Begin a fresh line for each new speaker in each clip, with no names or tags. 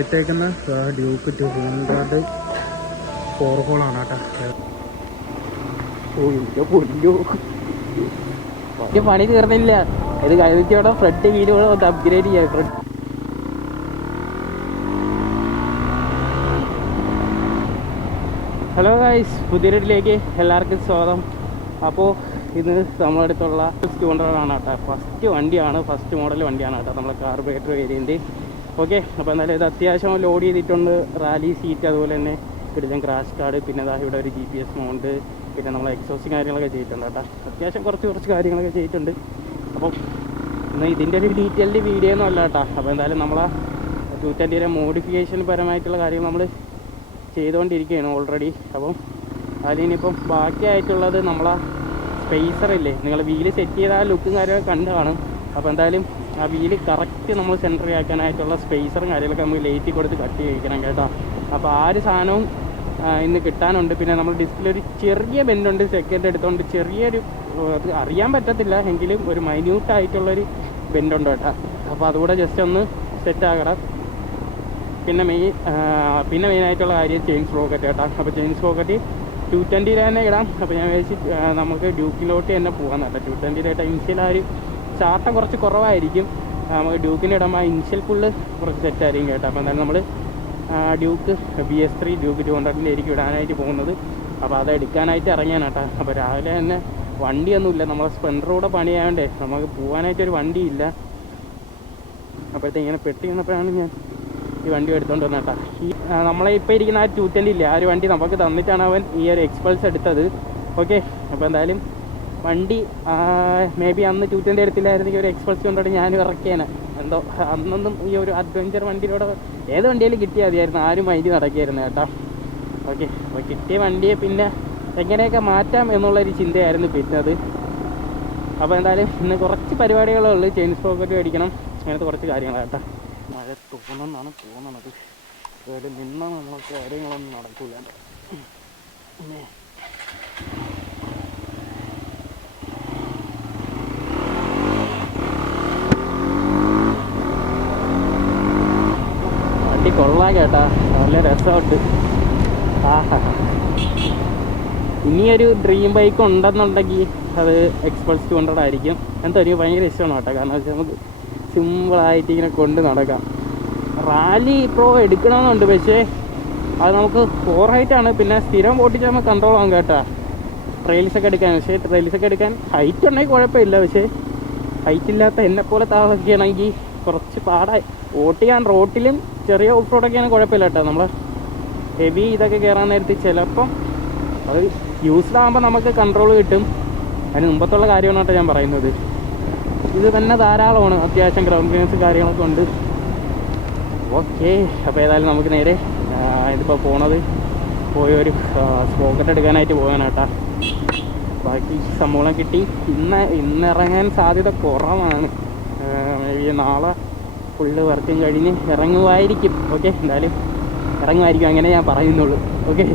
എടുത്തേക്കുന്ന Duke two hundred four hole ആണ് കേട്ടോ. പൊല്ലോ പണി തീർന്നില്ല. ഇത് കഴിഞ്ഞിട്ട് ഫ്രണ്ട് വീടുകളോ ഒന്ന് അപ്ഗ്രേഡ് ചെയ്യാം. ഫ്രണ്ട് ഹലോ ഗൈസ് പുതിയൊരിലേക്ക് എല്ലാവർക്കും സ്വാഗതം. അപ്പോൾ ഇത് നമ്മുടെ അടുത്തുള്ള ടു ഹൺഡ്രഡാണ് കേട്ടോ. ഫസ്റ്റ് വണ്ടിയാണ്. ഫസ്റ്റ് മോഡൽ വണ്ടിയാണ് കേട്ടോ. നമ്മളെ കാർബറേറ്റർ വേരിയന്റ് ഓക്കെ അപ്പോൾ എന്നാലും ഇത് അത്യാവശ്യം ലോഡ് ചെയ്തിട്ടുണ്ട്. റാലി സീറ്റ് അതുപോലെ തന്നെ കിടിലം ക്രാഷ് കാർഡ് പിന്നെ അതാ ഇവിടെ ഒരു ജി പി എസ് മൗണ്ട് പിന്നെ നമ്മൾ എക്സോസിങ് കാര്യങ്ങളൊക്കെ ചെയ്തിട്ടുണ്ട് കേട്ടോ. അത്യാവശ്യം കുറച്ച് കുറച്ച് കാര്യങ്ങളൊക്കെ ചെയ്തിട്ടുണ്ട്. അപ്പോൾ ഇന്ന് ഇതിന്റെ ഒരു ഡീറ്റെയിൽഡ് വീഡിയോ ഒന്നും അല്ല കേട്ടോ. അപ്പോൾ എന്തായാലും നമ്മളെ ടു ട്വന്റിയിലെ മോഡിഫിക്കേഷൻ പരമായിട്ടുള്ള കാര്യങ്ങൾ നമ്മൾ ചെയ്തുകൊണ്ടിരിക്കുകയാണ് ഓൾറെഡി അപ്പം അതിനിപ്പം ബാക്കിയായിട്ടുള്ളത് നമ്മളെ സ്പേസർ ഇല്ലേ നിങ്ങൾ വീൽ സെറ്റ് ചെയ്ത ആ ലുക്കും കാര്യമൊക്കെ കണ്ടു കാണും. അപ്പോൾ എന്തായാലും ആ വീൽ കറക്റ്റ് നമ്മൾ സെന്റർ ആക്കാനായിട്ടുള്ള സ്പേസറും കാര്യങ്ങളൊക്കെ നമുക്ക് ലേറ്റി കൊടുത്ത് കട്ട് ചെയ്യിക്കണം കേട്ടോ. അപ്പോൾ ആ ഒരു സാധനവും ഇന്ന് കിട്ടാനുണ്ട്. പിന്നെ നമ്മൾ ഡിസ്പ്ലേ ഒരു ചെറിയ ബെൻഡുണ്ട് സെക്കൻഡ് എടുത്തുകൊണ്ട് ചെറിയൊരു അത് അറിയാൻ പറ്റത്തില്ല. എങ്കിലും ഒരു മൈന്യൂട്ടായിട്ടുള്ളൊരു ബെൻഡുണ്ട് കേട്ടോ. അപ്പോൾ അതുകൂടെ ജസ്റ്റ് ഒന്ന് സെറ്റ് ആകണം. പിന്നെ മെയിൻ പിന്നെ മെയിനായിട്ടുള്ള കാര്യം ചെയിൻസ് പോക്കറ്റ് കേട്ടോ. അപ്പോൾ ചെയിൻസ് പോക്കറ്റ് ടു ട്വന്റിയിൽ തന്നെ ഇടാം. അപ്പോൾ ഞാൻ വിചാരിച്ച് നമുക്ക് ഡ്യൂക്കിലോട്ട് തന്നെ പോകാൻ കേട്ടോ. ടു ട്വന്റിയിലായിട്ട് ഒരു ചാട്ടം കുറച്ച് കുറവായിരിക്കും. നമുക്ക് ഡ്യൂക്കിന് ഇടുമ്പോൾ ഇൻഷ്യൽ ഫുള്ള് കുറച്ച് സെറ്റായിരിക്കും കേട്ടോ. അപ്പോൾ എന്തായാലും നമ്മൾ Duke B S three Duke two ഹൺഡ്രഡിന്റെ ആയിരിക്കും ഇടാനായിട്ട് പോകുന്നത്. അപ്പോൾ അത് എടുക്കാനായിട്ട് ഇറങ്ങിയാണ് കേട്ടോ. അപ്പോൾ രാവിലെ തന്നെ വണ്ടിയൊന്നുമില്ല നമ്മളെ സ്പെൻഡറൂടെ പണിയായോണ്ടേ നമുക്ക് പോകാനായിട്ടൊരു വണ്ടിയില്ല അപ്പോഴത്തെ ഇങ്ങനെ പെട്ടി വന്നപ്പോഴാണ് ഞാൻ ഈ വണ്ടി എടുത്തോണ്ട് വന്നത് കേട്ടോ. ഈ നമ്മളെ ഇപ്പോൾ ഇരിക്കുന്ന ആ ടു ട്വന്റി ഇല്ലേ ആ ഒരു വണ്ടി നമുക്ക് തന്നിട്ടാണ് അവൻ ഈ ഒരു എക്സ്പൾസ് എടുത്തത്. ഓക്കെ അപ്പോൾ എന്തായാലും വണ്ടി മേ ബി അന്ന് ടു ട്വന്റി എടുത്തില്ലായിരുന്നെങ്കിൽ ഒരു എക്സ്പ്രസ് കൊണ്ടോട്ട് ഞാൻ ഇറക്കിയേനെ. എന്തോ അന്നൊന്നും ഈ ഒരു അഡ്വഞ്ചർ വണ്ടിയിലൂടെ ഏത് വണ്ടിയിലും കിട്ടിയാൽ മതിയായിരുന്നു. ആരും മൈൻഡ് നടക്കിയായിരുന്നു കേട്ടോ. ഓക്കെ അപ്പോൾ കിട്ടിയ വണ്ടിയെ പിന്നെ എങ്ങനെയൊക്കെ മാറ്റാം എന്നുള്ളൊരു ചിന്തയായിരുന്നു പിന്നത് അപ്പോൾ എന്തായാലും ഇന്ന് കുറച്ച് പരിപാടികളേ ഉള്ളൂ. ചെയിൻസ് സ്പോക്കറ്റ് മേടിക്കണം. അങ്ങനത്തെ കുറച്ച് കാര്യങ്ങളാണ് കേട്ടോ. മഴ തോന്നുന്നതാണ് തോന്നണത്. അതുപോലെ നിന്നാൽ നമ്മൾ കാര്യങ്ങളൊന്നും നടക്കില്ല കൊള്ളാൻ കേട്ടാ നല്ല രസമുണ്ട്. ഇനിയൊരു ഡ്രീം ബൈക്ക് ഉണ്ടെന്നുണ്ടെങ്കിൽ അത് എക്സ്പൾസ് ടു ഹൺഡ്രഡ് ആയിരിക്കും. എന്താ എനിക്ക് ഭയങ്കര ഇഷ്ടമാണ് കേട്ടോ. കാരണം വെച്ചാൽ നമുക്ക് സിമ്പിളായിട്ട് ഇങ്ങനെ കൊണ്ട് നടക്കാം. റാലി ഇപ്പോൾ എടുക്കണമെന്നുണ്ട്. പക്ഷേ അത് നമുക്ക് ഫോർ ആണ്. പിന്നെ സ്ഥിരം ഓട്ടിച്ചാൽ നമുക്ക് കൺട്രോൾ ആകും കേട്ടോ. ട്രെയിൽസൊക്കെ എടുക്കാൻ. പക്ഷേ ട്രെയിൽസൊക്കെ എടുക്കാൻ ഹൈറ്റ് ഉണ്ടെങ്കിൽ കുഴപ്പമില്ല. പക്ഷേ ഹൈറ്റ് ഇല്ലാത്ത എന്നെ പോലെ താമസിക്കുകയാണെങ്കിൽ കുറച്ച് പാടായി. ഓട്ട് ചെയ്യാൻ റോട്ടിലും ചെറിയ ഓഫ് റോഡൊക്കെയാണ് കുഴപ്പമില്ല കേട്ടോ. നമ്മൾ ഹെവി ഇതൊക്കെ കയറാൻ നേരത്ത് ചിലപ്പം അത് യൂസ്ഡ് ആകുമ്പോൾ നമുക്ക് കൺട്രോൾ കിട്ടും. അതിന് മുമ്പത്തുള്ള കാര്യമാണ് കേട്ടോ ഞാൻ പറയുന്നത്. ഇത് തന്നെ ധാരാളമാണ്. അത്യാവശ്യം ഗ്രൗണ്ട് ക്ലിയൻസ് കാര്യങ്ങളൊക്കെ ഉണ്ട്. ഓക്കെ അപ്പോൾ ഏതായാലും നമുക്ക് നേരെ ഇതിപ്പോൾ പോണത് പോയി ഒരു സ്പോക്കറ്റ് എടുക്കാനായിട്ട് പോകാനാട്ടാ ബാക്കി സംഭവം കിട്ടി. ഇന്ന് ഇന്നിറങ്ങാൻ സാധ്യത കുറവാണ്. ബി നാളെ ഫുള്ള് വർക്കും കഴിഞ്ഞ് ഇറങ്ങുമായിരിക്കും. ഓക്കെ എന്തായാലും ഇറങ്ങുമായിരിക്കും. അങ്ങനെ ഞാൻ പറയുന്നുള്ളൂ. ഓക്കെ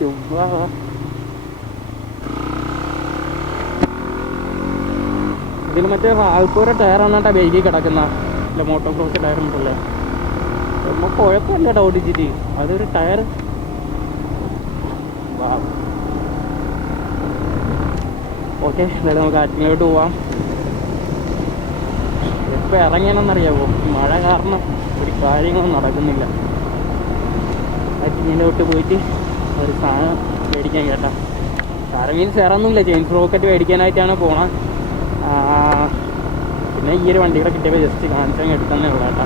ചുമ്മാ. ഇതിൽ മറ്റേ ആൾക്കൂരെ ടയറാണ് കേട്ടോ ബൈക്കിൽ കിടക്കുന്ന. അല്ല മോട്ടോ ക്രോസ് ടയർ ഉണ്ടല്ലേ നമ്മൾ കുഴപ്പമില്ല കേട്ടോ ഓടിച്ചിട്ട്. അതൊരു ടയർ ഓക്കെ എന്തായാലും നമുക്ക് ആറ്റിങ്ങിലോട്ട് പോവാം. എപ്പോൾ ഇറങ്ങണമെന്നറിയാമോ മഴ കാരണം ഒരു കാര്യങ്ങളും നടക്കുന്നില്ല. ആറ്റിങ്ങിലോട്ട് പോയിട്ട് ഒരു സാധനം മേടിക്കാൻ കേട്ടാ. സാധനം മീൻസ് ഇറങ്ങുന്നില്ല ചെയിൻസ് റോക്കറ്റ് മേടിക്കാനായിട്ടാണ് പോണത് പിന്നെ ഈ ഒരു വണ്ടിയുടെ കൂടെ കിട്ടിയപ്പോൾ ജസ്റ്റ് കാണിച്ചങ്ങ് എടുക്കുന്നേ ഉള്ളൂ കേട്ടോ.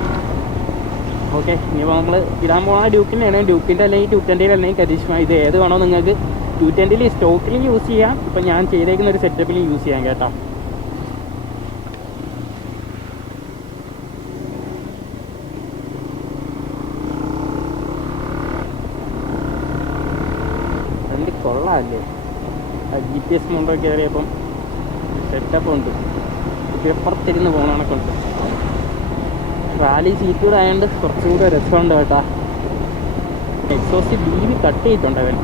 ഓക്കെ ഇനിയിപ്പോൾ നമ്മൾ ഇടാൻ പോകുന്ന ഡ്യൂക്കിന്റെയാണ് ഡ്യൂക്കിന്റെ അല്ലെങ്കിൽ ടു ട്വന്റിയിൽ അല്ലെങ്കിൽ കരിഷ്മ ഇത് ഏത് വേണോ നിങ്ങൾക്ക് ടു ട്വന്റിയിൽ സ്റ്റോക്കിൽ യൂസ് ചെയ്യാം. ഇപ്പം ഞാൻ ചെയ്തേക്കുന്ന ഒരു സെറ്റപ്പിൽ യൂസ് ചെയ്യാം കേട്ടോ. കൊള്ളാമല്ലേ ജി പി എസ് മുണ്ടൊക്കെ കയറിയപ്പം സെറ്റപ്പ് ഉണ്ട്. ഇപ്പുറത്തിരുന്ന് പോകണ കണക്കുണ്ട് റാലി സീറ്റൂടെ ആയതുകൊണ്ട് കുറച്ചുകൂടെ രസമുണ്ട് കേട്ടാ. എക്സോസ്റ്റ് ബി വി കട്ട് ചെയ്തിട്ടുണ്ട് അവൻ.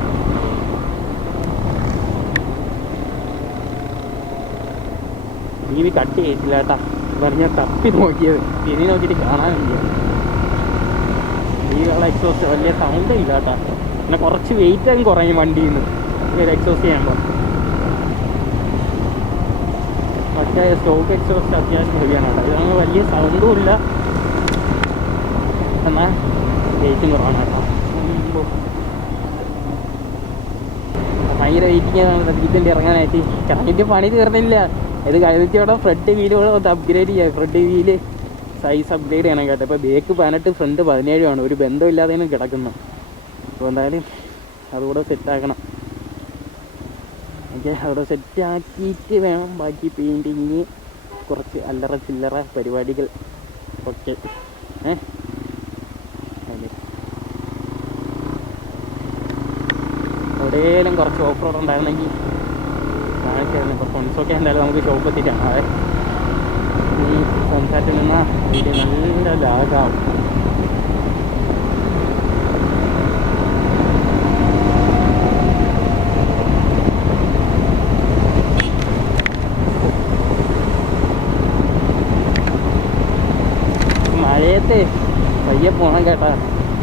ബി വി കട്ട് ചെയ്തിട്ടില്ല കേട്ടാ. പറഞ്ഞ തപ്പി നോക്കിയത്. തിരി നോക്കിയിട്ട് കാണാനില്ല ബീവിയുള്ള എക്സോസ്റ്റ് വലിയ സൗണ്ട് ഇല്ല കേട്ടാ. പിന്നെ കുറച്ച് വെയിറ്റ് ആയി കുറയും വണ്ടിയിൽ നിന്ന് എക്സോസ്റ്റ് ചെയ്യുമ്പോൾ മറ്റേ സ്റ്റോക്ക് എക്സോസ്റ്റ് അത്യാവശ്യം ഹെവിയാണ് കേട്ടോ ഇതൊന്നും വലിയ സൗണ്ടും ഇല്ല. എന്നാൽ വെയിറ്റും കുറവാണ് കേട്ടോ. ഭയങ്കര വെയിറ്റിംഗ് ഇതിന്റെ ഇറങ്ങാനായിട്ട്? കറങ്ങിന്റെ പണി തീർന്നില്ല. ഇത് കഴിഞ്ഞിട്ടോടെ ഫ്രണ്ട് വീലുകൾ ഒന്ന് അപ്ഗ്രേഡ് ചെയ്യാം. ഫ്രണ്ട് വീൽ സൈസ് അപ്ഗ്രേഡ് ചെയ്യണം കേട്ടോ. ഇപ്പോൾ ബേക്ക് പതിനെട്ട് ഫ്രണ്ട് പതിനേഴുമാണ് ഒരു ബന്ധമില്ലാതെയാണ് കിടക്കുന്നത് അപ്പോൾ എന്തായാലും അതുകൂടെ സെറ്റാക്കണം ഓക്കെ അവിടെ സെറ്റ് ആക്കിയിട്ട് വേണം. ബാക്കി പെയിന്റിങ് കുറച്ച് അല്ലറ ചില്ലറ പരിപാടികൾ. അതെ. എവിടെയെങ്കിലും കുറച്ച് ഓഫ് റോഡ് ഉണ്ടായിരുന്നെങ്കിൽ കാണിച്ചായിരുന്നു ഇപ്പോൾ ഫ്രണ്ട്സൊക്കെ എന്തായാലും നമുക്ക് ഷോപ്പ് എത്തിയിട്ടാണ് അതെ. സംസാരത്തിൽ നിന്നാൽ വീട്ടിൽ നല്ല ലാഗാവും. മഴയത്ത് പയ്യെ പോണം കേട്ടാ.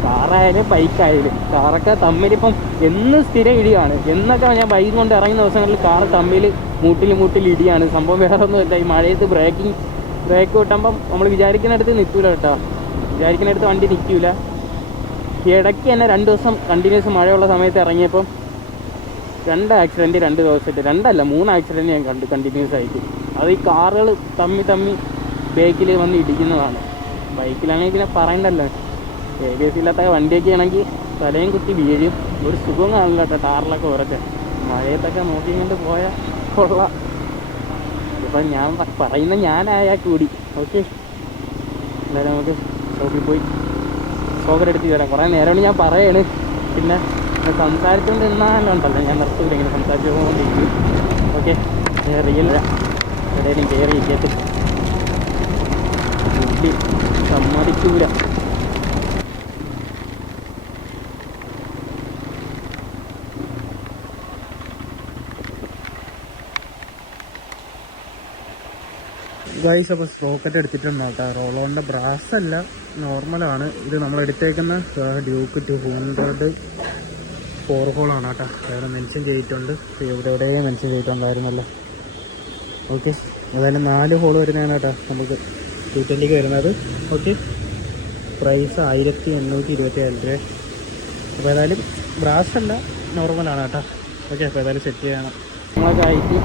കാറായാലും ബൈക്കായാലും. കാറൊക്കെ തമ്മിലിപ്പം എന്ന് സ്ഥിരം ഇടിയാണ്. എന്നൊക്കെ ഞാൻ ബൈക്ക് കൊണ്ട് ഇറങ്ങുന്ന ദിവസങ്ങളിൽ കാറ് തമ്മിൽ മൂട്ടിൽ മൂട്ടിൽ ഇടിയാണ്. സംഭവം വേറെ ഒന്നുമില്ല ഈ മഴയത്ത് ബ്രേക്കിംഗ് ബ്രേക്ക് കിട്ടുമ്പം നമ്മൾ വിചാരിക്കുന്നിടത്ത് നിൽക്കൂല കേട്ടോ. വിചാരിക്കുന്നിടത്ത് വണ്ടി നിൽക്കൂല. ഇടയ്ക്ക് തന്നെ രണ്ട് ദിവസം കണ്ടിന്യൂസ് മഴയുള്ള സമയത്ത് ഇറങ്ങിയപ്പം രണ്ട് ആക്സിഡന്റ് രണ്ട് ദിവസമായിട്ട്. രണ്ടല്ല മൂന്ന് ആക്സിഡന്റ് ഞാൻ കണ്ടു കണ്ടിന്യൂസ് ആയിട്ട്. അത് ഈ കാറുകൾ തമ്മി തമ്മി ബേക്കിൽ വന്ന് ഇടിക്കുന്നതാണ്. ബൈക്കിലാണെങ്കിൽ പിന്നെ പറയണ്ടല്ലോ. എ ബി എസ് ഇല്ലാത്ത വണ്ടിയൊക്കെ ആണെങ്കിൽ തലയും കുത്തി വീഴും. ഒരു സുഖം കാണില്ല കേട്ടോ ടാറിലൊക്കെ ഉറക്കെ മഴയത്തൊക്കെ നോക്കി കൊണ്ട് പോയാൽ കൊള്ളാം. ഇപ്പം ഞാൻ പറയുന്ന ഞാനായാൽ കൂടി. ഓക്കെ? എന്തായാലും നമുക്ക് ഷോപ്പിൽ പോയി സോക്കർ എടുത്ത് തരാം കുറേ നേരമാണ് ഞാൻ പറയാണ്. പിന്നെ സംസാരിച്ചുകൊണ്ട് നിന്നാലുണ്ടല്ലോ ഞാൻ നിർത്തൂല ഇങ്ങനെ സംസാരിച്ചു പോകുന്നുണ്ട് ഓക്കെ? റിയൽ എവിടെയും കയറി ഇരിക്കത്ത് സമ്മതിക്കൂല. ഗൈസ് അപ്പോൾ സ്പോക്കറ്റ് എടുത്തിട്ടുണ്ട് കേട്ടോ. റോളോണിന്റെ ബ്രാസ് അല്ല നോർമലാണ് ഇത് നമ്മൾ എടുത്തേക്കുന്ന ഡ്യൂക്ക് ടു ഹൺഡ്രഡ് ഫോർ ഹോളാണ് കേട്ടോ. വേറെ മെൻഷൻ ചെയ്തിട്ടുണ്ട്. ഇവിടെ എവിടെയും മെൻഷൻ ചെയ്തിട്ടുണ്ടായിരുന്നല്ലോ. ഓക്കെ അതായത് നാല് ഹോൾ വരുന്നതാണ് കേട്ടോ നമുക്ക് ടു ട്വന്റിക്ക് വരുന്നത്. ഓക്കെ പ്രൈസ് ആയിരത്തി എണ്ണൂറ്റി ഇരുപത്തി ഏഴ് രൂപ. അപ്പോൾ ഏതായാലും ബ്രാസ് അല്ല നോർമലാണ് കേട്ടോ. ഓക്കെ അപ്പോൾ ഏതായാലും സെറ്റ് ചെയ്യണം. നമ്മളൊക്കെ ആയിട്ട്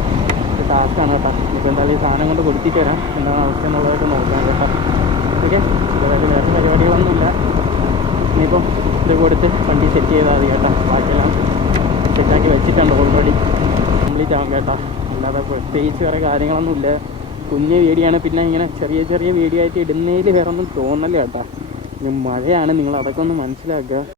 ടാസ്ക്കാണ് കേട്ടോ. ഇപ്പോൾ എന്തായാലും ഈ സാധനം കൊണ്ട് കൊടുത്തിട്ട് വരാം. എന്താണ് അവസ്ഥ എന്നുള്ളതൊക്കെ നോക്കാം കേട്ടോ. ഓക്കെ ഏതായാലും വേറെ പരിപാടികളൊന്നുമില്ല. ഇനിയിപ്പം ഇത് കൊടുത്ത് വണ്ടി സെറ്റ് ചെയ്താൽ മതി കേട്ടോ. ബാക്കിയെല്ലാം സെറ്റാക്കി വെച്ചിട്ടുണ്ട് ഓൾറെഡി കംപ്ലീറ്റ് ആവും കേട്ടോ. അല്ലാതെ പ്രത്യേകിച്ച് വേറെ കാര്യങ്ങളൊന്നുമില്ല. കുഞ്ഞ് വീഡിയാണ് പിന്നെ ഇങ്ങനെ ചെറിയ ചെറിയ വീഡിയോ ആയിട്ട് ഇടുന്നതിൽ വേറെ ഒന്നും തോന്നല്ല കേട്ടോ മഴയാണ്. നിങ്ങൾ അതൊക്കെ ഒന്ന് മനസ്സിലാക്കുക.